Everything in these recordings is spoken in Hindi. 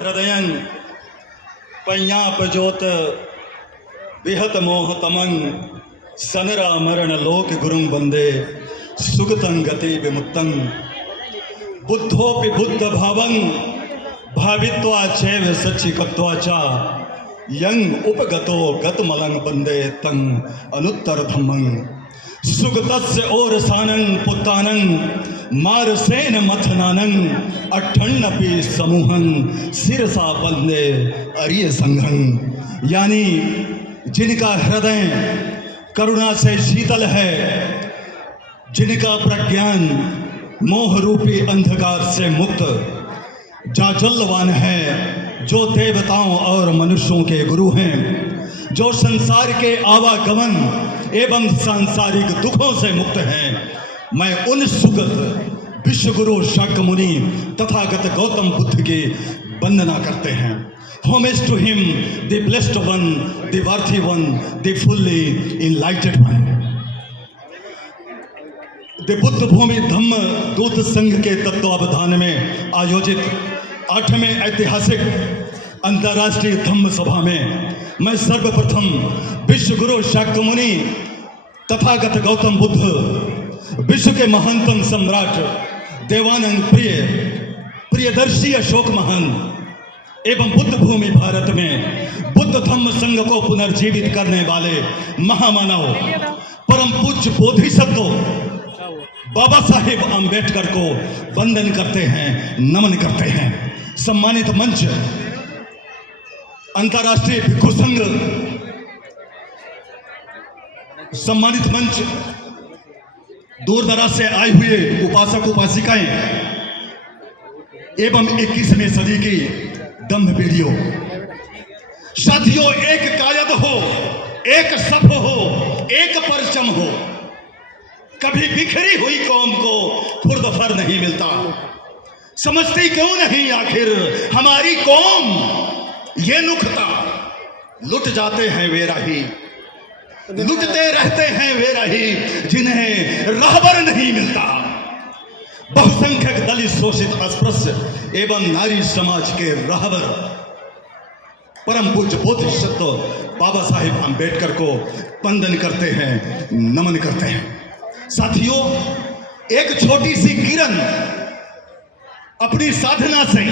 हृदयं पय्यापजोत विहत मोह तमंग सनरा मरण लोक गुरुं वंदे सुगतं गति विमुक्तं बुद्धोपि बुद्ध भावं भावित्वा चैव सच्चिकत्वा च यं उपगतो गतमलं वंदे तं अनुत्तर धम्मं सुगतस्य ओरसानं पुत्तानं मारसेन मथनानं अठन्नपि समूहं सिरसा वंदे अरिय संघं। यानी जिनका हृदय करुणा से शीतल है, जिनका प्रज्ञान मोह रूपी अंधकार से मुक्त जाजल्यवान है, जो देवताओं और मनुष्यों के गुरु हैं, जो संसार के आवागमन एवं सांसारिक दुखों से मुक्त हैं, मैं उन सुगत विश्वगुरु शाक्यमुनि तथागत गौतम बुद्ध की वंदना करते हैं। Homage to him, the blessed one, the worthy one, the fully enlightened one. the Buddha भूमि धम्म दूत संघ के तत्वावधान में आयोजित 8वें ऐतिहासिक अंतर्राष्ट्रीय धम्म सभा में मैं सर्वप्रथम विश्वगुरु शाक्यमुनि तथागत गौतम बुद्ध, विश्व के महानतम सम्राट देवानंद प्रियदर्शी अशोक महान एवं बुद्ध भूमि भारत में बुद्ध धम्म संघ को पुनर्जीवित करने वाले महामानव परम पूज्य बोधिसत्व बाबा साहेब अम्बेडकर को वंदन करते हैं, नमन करते हैं। सम्मानित मंच, अंतर्राष्ट्रीय भिक्षु संघ, सम्मानित मंच, दूर दराज से आए हुए उपासक उपासिकाएं एवं 21वीं सदी की दम्भ पीढ़ियों, साथियों, एक कायद हो, एक सफ हो, एक परचम हो, कभी बिखरी हुई कौम को खुर्द फर नहीं मिलता। समझती क्यों नहीं आखिर हमारी कौम ये नुक्ता, लुट जाते हैं वे राही, लुटते रहते हैं वे राही, जिन्हें राहबर नहीं मिलता। बहुसंख्यक दलित शोषित अस्पृश्य एवं नारी समाज के राहबर परम पूज्य बोधिसत्व बाबा साहेब अम्बेडकर को वंदन करते हैं, नमन करते हैं। साथियों, एक छोटी सी किरण अपनी साधना से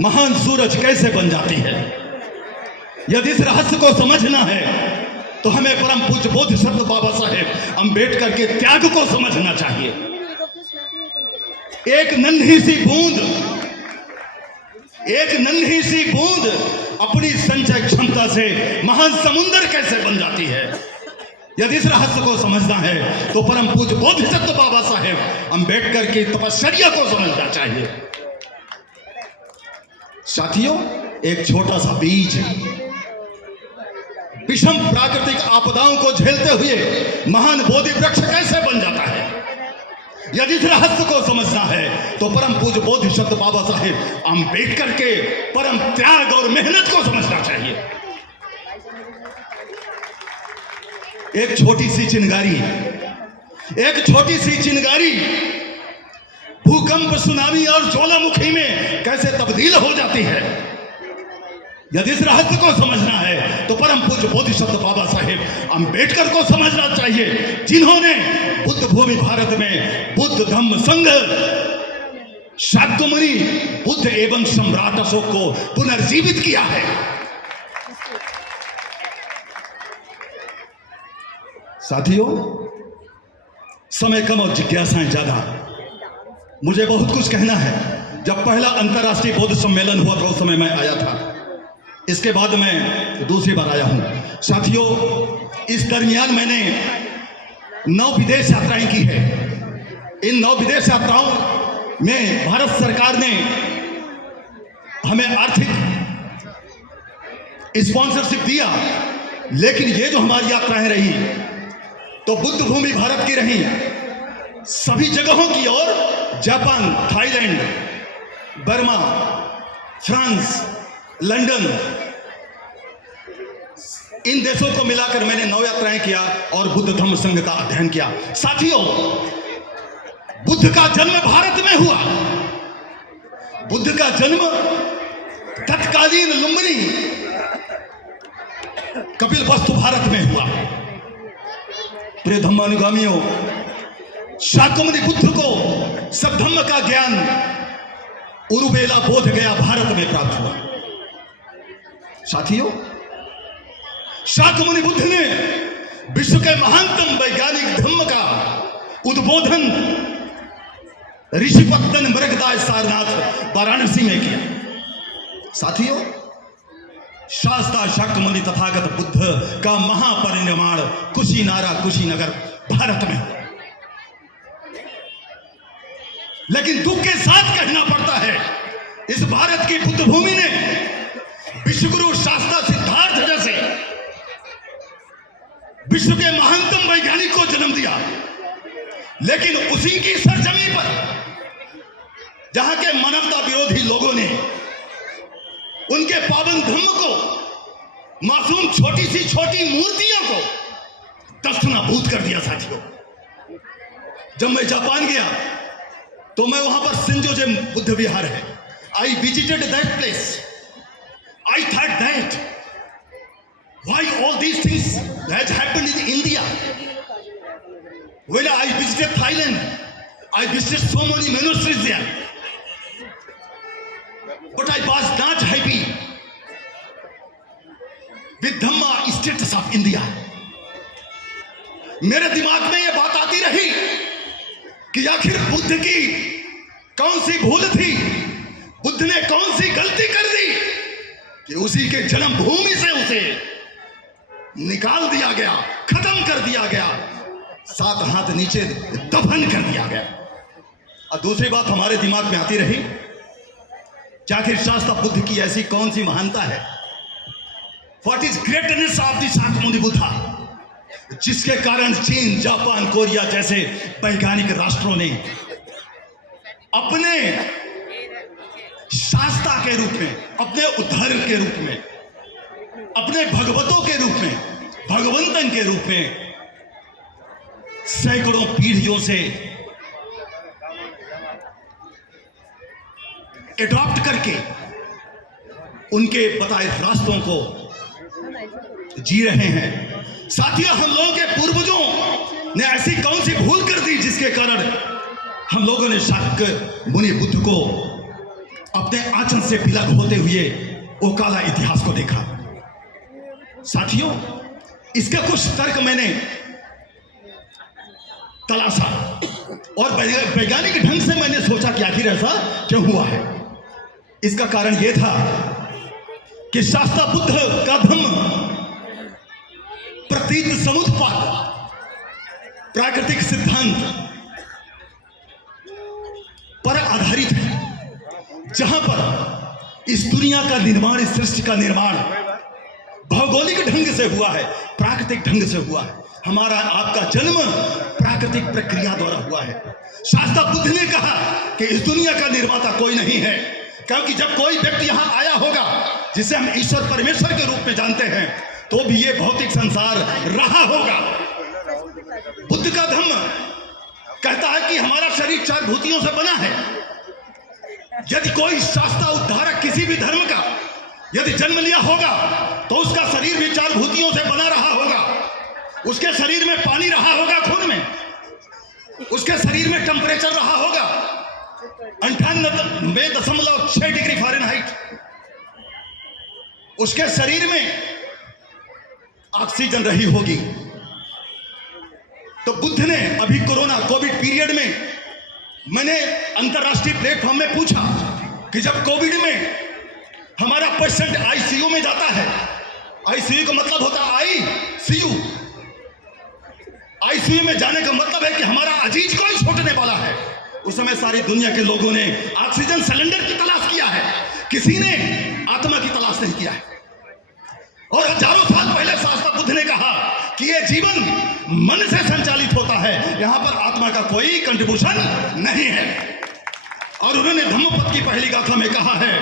महान सूरज कैसे बन जाती है, यदि इस रहस्य को समझना है तो हमें परम पूज्य बोधिसत्व बाबा साहेब अम्बेडकर के त्याग को समझना चाहिए। एक नन्ही सी बूंद अपनी संचय क्षमता से महान समुद्र कैसे बन जाती है, यदि इस रहस्य को समझना है तो परम पूज्य बोधिसत्व बाबा साहेब अम्बेडकर की तपश्चर्या को समझना चाहिए। साथियों, एक छोटा सा बीज विषम प्राकृतिक आपदाओं को झेलते हुए महान बोधि वृक्ष कैसे बन जाता है, यदि इस रहस्य को समझना है तो परम पूज्य बोधिसत्व बाबा साहेब अम्बेडकर के परम त्याग और मेहनत को समझना चाहिए। एक छोटी सी चिंगारी भूकंप, सुनामी और ज्वालामुखी में कैसे तब्दील हो जाती है, यदि इस रहस्य को समझना है तो परम पूज्य बोधिसत्व बाबा साहेब अम्बेडकर को समझना चाहिए, जिन्होंने बुद्ध भूमि भारत में बुद्ध धम्म संघ, शाक्यमुनि बुद्ध एवं सम्राट अशोक को पुनर्जीवित किया है। साथियों, समय कम और जिज्ञासाएं ज्यादा। मुझे बहुत कुछ कहना है। जब पहला अंतर्राष्ट्रीय बौद्ध सम्मेलन हुआ था उस समय मैं आया था, इसके बाद मैं दूसरी बार आया हूं। साथियों, इस दरमियान मैंने 9 विदेश यात्राएं की है। इन 9 विदेश यात्राओं में भारत सरकार ने हमें आर्थिक स्पॉन्सरशिप दिया, लेकिन ये जो हमारी यात्राएं रही तो बुद्ध भूमि भारत की रही, सभी जगहों की ओर Japan, Thailand, Burma, France, London, इन देशों को मिलाकर मैंने 9 यात्राएं किया और बुद्ध धम्म संघ का अध्ययन किया। साथियों, बुद्ध का जन्म भारत में हुआ। बुद्ध का जन्म कालीन लुम्बिनी कपिल वस्तु भारत में हुआ। प्रिय धम्मानुगामियों, शाक्यमुनि बुद्ध को सब धम्म का ज्ञान उरुबेला बोध गया भारत में प्राप्त हुआ। साथियों, शाक्यमुनि बुद्ध ने विश्व के महानतम वैज्ञानिक धम्म का उद्बोधन ऋषिपत्तन मृगदाय सारनाथ वाराणसी में किया। साथियों, शास्ता शाक्यमुनि तथागत बुद्ध का महापरिनिर्वाण कुशीनगर भारत में। लेकिन दुख के साथ कहना पड़ता है, इस भारत की बुद्ध भूमि ने विश्वगुरु शास्ता सिद्धार्थ जैसे विश्व के महानतम वैज्ञानिक को जन्म दिया। लेकिन उसी की सरजमी पर जहां के मानवता विरोधी लोगों ने उनके पावन धम्म को, मासूम छोटी सी छोटी मूर्तियों को तस्तनाबूद कर दिया। साथियों, जब मैं जापान गया तो मैं वहां पर शिंजोजे बुद्ध विहार है, I visited that place. I thought that why all these things has happened in India. When I visited Thailand, I visited so many monasteries there, but I was not happy with Dhamma status of India. मेरे दिमाग में ये बात आती रही कि आखिर बुद्ध की कौन सी भूल थी, बुद्ध ने कौन सी गलती कर दी कि उसी के जन्मभूमि से उसे निकाल दिया गया, खत्म कर दिया गया, 7 हाथ नीचे दफन कर दिया गया। और दूसरी बात हमारे दिमाग में आती रही कि आखिर शास्ता बुद्ध की ऐसी कौन सी महानता है, what is greatness of the Shakyamuni Buddha, जिसके कारण चीन, जापान, कोरिया जैसे वैज्ञानिक राष्ट्रों ने अपने शास्ता के रूप में, अपने उद्धार के रूप में, अपने भगवतों के रूप में, भगवंतन के रूप में सैकड़ों पीढ़ियों से एडॉप्ट करके उनके बताए रास्तों को जी रहे हैं। साथियों, हम लोगों के पूर्वजों ने ऐसी कौन सी भूल कर दी जिसके कारण हम लोगों ने शाक्य मुनि बुद्ध को अपने आंचल से विलग होते हुए वो काला इतिहास को देखा। साथियों, इसका कुछ तर्क मैंने तलाशा और वैज्ञानिक ढंग से मैंने सोचा कि आखिर ऐसा क्यों हुआ है। इसका कारण यह था कि शास्ता बुद्ध का धम्म प्रतीत समुत्पाद प्राकृतिक सिद्धांत पर आधारित है, जहां पर इस दुनिया का निर्माण, इस सृष्टि का निर्माण भौगोलिक ढंग से हुआ है, प्राकृतिक ढंग से हुआ है। हमारा आपका जन्म प्राकृतिक प्रक्रिया द्वारा हुआ है। शास्ता बुद्ध ने कहा कि इस दुनिया का निर्माता कोई नहीं है, क्योंकि जब कोई व्यक्ति यहां आया होगा जिसे हम ईश्वर परमेश्वर के रूप में जानते हैं, तो भी ये भौतिक संसार रहा होगा। बुद्ध का धम्म कहता है कि हमारा शरीर 4 भूतियों से बना है। यदि कोई शास्ता उद्धारक किसी भी धर्म का यदि जन्म लिया होगा तो उसका शरीर भी 4 भूतियों से बना रहा होगा। उसके शरीर में पानी रहा होगा, खून में, उसके शरीर में टेम्परेचर रहा होगा 98.6 डिग्री फ़ारेनहाइट, उसके शरीर में ऑक्सीजन रही होगी। तो बुद्ध ने अभी कोविड पीरियड में, मैंने अंतरराष्ट्रीय प्लेटफॉर्म में पूछा कि जब कोविड में हमारा पेशेंट आईसीयू में जाता है, आईसीयू का मतलब होता है आईसीयू, आईसीयू में जाने का मतलब है कि हमारा अजीज कोई छूटने वाला है। उस समय सारी दुनिया के लोगों ने ऑक्सीजन सिलेंडर की तलाश किया है, किसी ने आत्मा की तलाश नहीं किया है। और हजारों साल पहले शास्ता बुद्ध ने कहा कि ये जीवन मन से संचालित होता है, यहां पर आत्मा का कोई कंट्रीब्यूशन नहीं है। और उन्होंने धम्मपद की पहली गाथा में कहा है,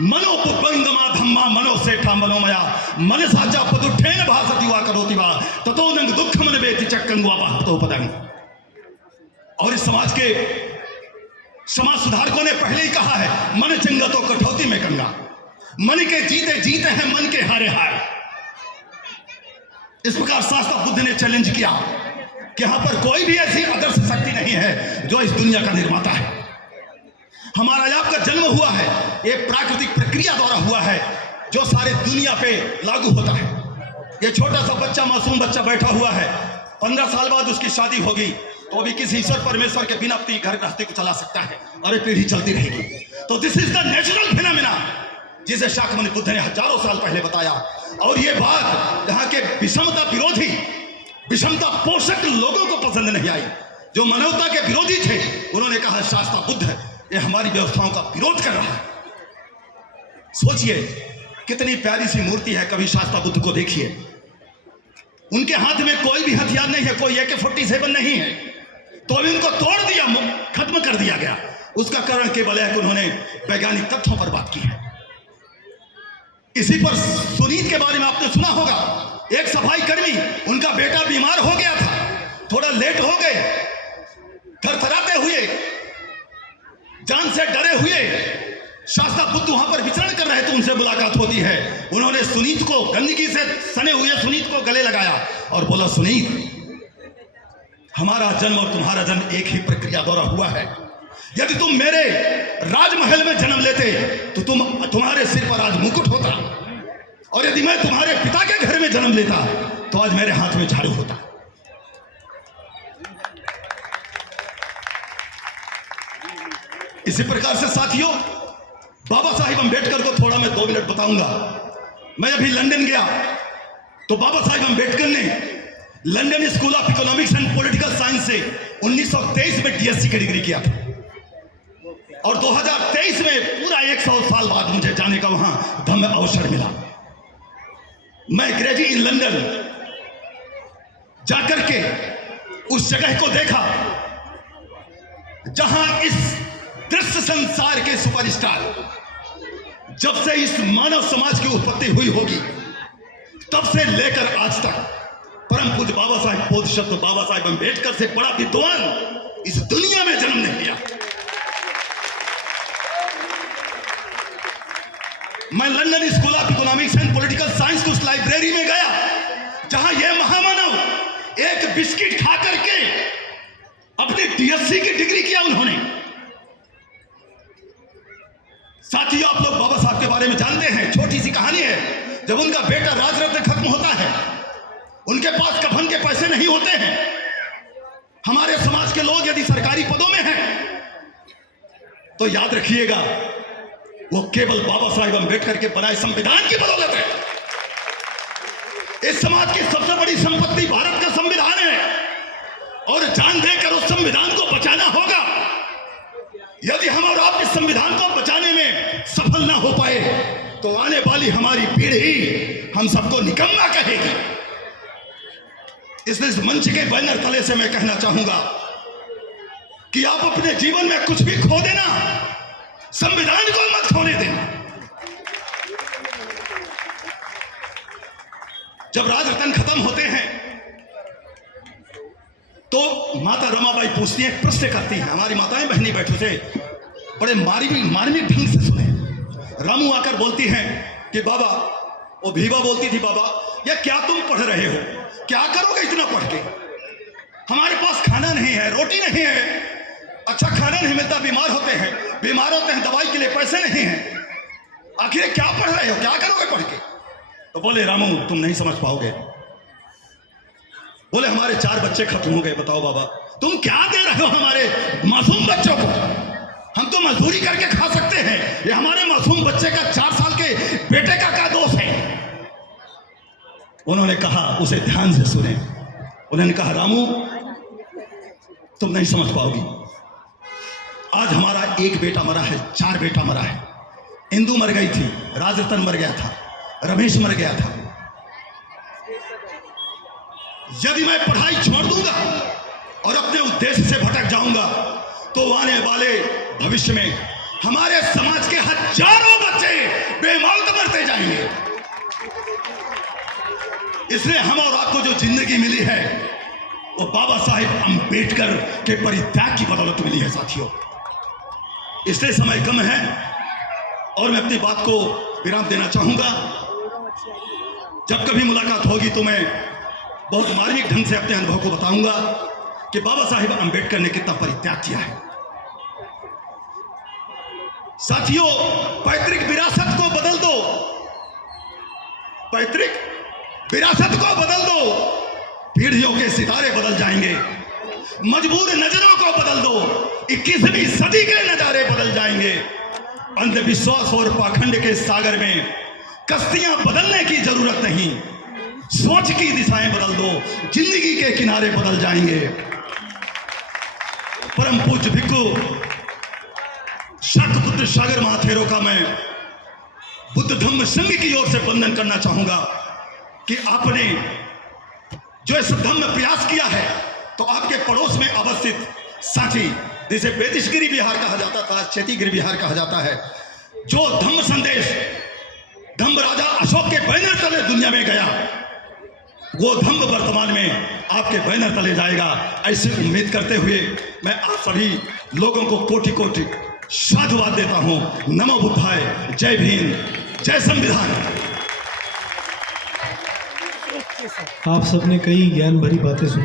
मनोपुपंगमा धम्मा मनोसेठा मनोमया मन साचा पदुठेन भासति वा करोति वा ततो नंग दुख मन बेति चक्कंगवा बहतो पदंग। और इस समाज के समाज सुधारकों ने पहले ही कहा है, मन चंगा तो कठौती में कंगा। मन के जीते जीते हैं मन के हारे हार। इस प्रकार शास्त्र बुद्ध ने चैलेंज किया कि यहां पर कोई भी ऐसी आदर्श शक्ति नहीं है जो इस दुनिया का निर्माता है। हमारा आपका जन्म हुआ है एक प्राकृतिक प्रक्रिया द्वारा हुआ है जो सारे दुनिया पे लागू होता है। ये छोटा सा बच्चा, मासूम बच्चा बैठा हुआ है, 15 साल बाद उसकी शादी होगी तो अभी किसी ईश्वर परमेश्वर के बिना अपनी घर गृहस्थी को चला सकता है और ये पीढ़ी चलती रहेगी। तो this is the natural phenomena जिसे शाक्यमुनि बुद्ध ने हजारों साल पहले बताया। और ये बात यहाँ के विषमता विरोधी, विषमता पोषक लोगों को पसंद नहीं आई। जो मानवता के विरोधी थे उन्होंने कहा शास्त्र बुद्ध ये हमारी व्यवस्थाओं का विरोध कर रहा है। सोचिए कितनी प्यारी सी मूर्ति है, कभी शास्त्र बुद्ध को देखिए। उनके हाथ में कोई भी हथियार नहीं है, कोई AK-47 नहीं है, तो अभी उनको तोड़ दिया, खत्म कर दिया गया। उसका कारण केवल है कि उन्होंने वैज्ञानिक तथ्यों पर बात की है। इसी पर सुनीत के बारे में आपने सुना होगा, एक सफाई कर्मी, उनका बेटा बीमार हो गया था, थोड़ा लेट हो गए, थरथराते हुए, जान से डरे हुए शास्त्र बुद्ध वहां पर विचरण कर रहे थे, उनसे मुलाकात होती है। उन्होंने सुनीत को, गंदगी से सने हुए सुनीत को गले लगाया और बोला, सुनीत हमारा जन्म और तुम्हारा जन्म एक ही प्रक्रिया द्वारा हुआ है। यदि तुम मेरे राजमहल में जन्म लेते तो तुम्हारे सिर पर आज मुकुट होता, और यदि मैं तुम्हारे पिता के घर में जन्म लेता तो आज मेरे हाथ में झाड़ू होता। इसी प्रकार से साथियों, बाबा साहिब अम्बेडकर को थोड़ा मैं 2 मिनट बताऊंगा। मैं अभी लंदन गया तो बाबा साहिब अम्बेडकर ने London school of economics and political science से 1923 में DSc की डिग्री किया था, और 2023 में पूरा 100 साल बाद मुझे जाने का वहां धम्म अवसर मिला। मैं ग्रेजुएट इन लंदन जाकर के उस जगह को देखा जहां इस दृश्य संसार के सुपरस्टार, जब से इस मानव समाज की उत्पत्ति हुई होगी तब से लेकर आज तक परम पूज्य बाबा साहेब बोधिसत्व बाबा साहेब अम्बेडकर से बड़ा विद्वान इस दुनिया में जन्म नहीं लिया। मैं London school of economics and political science की उस लाइब्रेरी में गया जहां यह महामानव एक बिस्किट खा करके अपनी DSc की डिग्री किया उन्होंने। साथियों, आप लोग बाबा साहब के बारे में जानते हैं, छोटी सी कहानी है। जब उनका बेटा राजरत्न खत्म होता है, उनके पास कफन के पैसे नहीं होते हैं। हमारे समाज के लोग यदि सरकारी पदों में हैं तो याद रखिएगा वो केवल बाबा साहेब अम्बेडकर के बनाए संविधान की बदौलत है। इस समाज की सबसे बड़ी संपत्ति भारत का संविधान है, और जान देकर उस संविधान को बचाना होगा। यदि हम और आप इस संविधान को बचाने में सफल ना हो पाए तो आने वाली हमारी पीढ़ी हम सबको निकम्मा कहेगी। इसलिए इस मंच के बैनर तले से मैं कहना चाहूंगा कि आप अपने जीवन में कुछ भी खो देना, संविधान को मत खोने देना। जब राजरत्न खत्म होते हैं तो माता रमाबाई पूछती है, प्रश्न करती है। हमारी माताएं बहनी बैठो से बड़े मार्मिक ढंग से सुने। रामू आकर बोलती हैं कि बाबा, वो भीवा बोलती थी, बाबा ये क्या तुम पढ़ रहे हो, क्या करोगे इतना पढ़ के? हमारे पास खाना नहीं है, रोटी नहीं है, अच्छा खाना नहीं मिलता, बीमार होते हैं, दवाई के लिए पैसे नहीं हैं, आखिर क्या पढ़ रहे हो, क्या करोगे पढ़ के? तो बोले, रामू तुम नहीं समझ पाओगे। बोले, हमारे 4 बच्चे खत्म हो गए, बताओ बाबा तुम क्या दे रहे हो हमारे मासूम बच्चों को? हम तो मजदूरी करके खा सकते हैं, ये हमारे मासूम बच्चे का 4 साल के बेटे का क्या दोष है? उन्होंने कहा, उसे ध्यान से सुने, उन्होंने कहा, रामू तुम नहीं समझ पाओगी। आज हमारा 1 बेटा मरा है, 4 बेटा मरा है। इंदू मर गई थी, राजरत्न मर गया था, रमेश मर गया था। यदि मैं पढ़ाई छोड़ दूंगा और अपने उद्देश्य से भटक जाऊंगा तो आने वाले भविष्य में हमारे समाज के हजारों बच्चे बेमौत मरते जाएंगे। इसलिए हम और आपको जो जिंदगी मिली है वो बाबा साहेब अम्बेडकर के परित्याग की बदौलत मिली है साथियों। इसलिए समय कम है और मैं अपनी बात को विराम देना चाहूंगा। जब कभी मुलाकात होगी तो मैं बहुत मार्मिक ढंग से अपने अनुभव को बताऊंगा कि बाबा साहिब अंबेडकर ने कितना परित्याग किया है। साथियों, पैतृक विरासत को बदल दो, पैतृक विरासत को बदल दो, पीढ़ियों के सितारे बदल जाएंगे। मजबूर नजरों को बदल दो, 21वीं सदी के नजारे बदल जाएंगे। अंधविश्वास और पाखंड के सागर में कश्तियां बदलने की जरूरत नहीं, सोच की दिशाएं बदल दो, जिंदगी के किनारे बदल जाएंगे। परम पूज्य भिक्खु शाकपुत्र सागर महाथेरो का मैं बुद्ध धम्म संघ की ओर से वंदन करना चाहूंगा कि आपने जो इस धम्म प्रयास किया है, तो आपके पड़ोस में अवस्थित सांची, जिसे बेतिशगिरी बिहार कहा जाता था, क्षेत्रीगिरी बिहार कहा जाता है, जो धम्म संदेश धम्म राजा अशोक के बैनर तले दुनिया में गया, वो धम्म वर्तमान में आपके बैनर तले जाएगा। ऐसी उम्मीद करते हुए मैं आप सभी लोगों को कोटि कोटि साधुवाद देता हूं। नमो बुद्धाय, जय भीम, जय संविधान। आप सबने कई ज्ञान भरी बातें सुनी।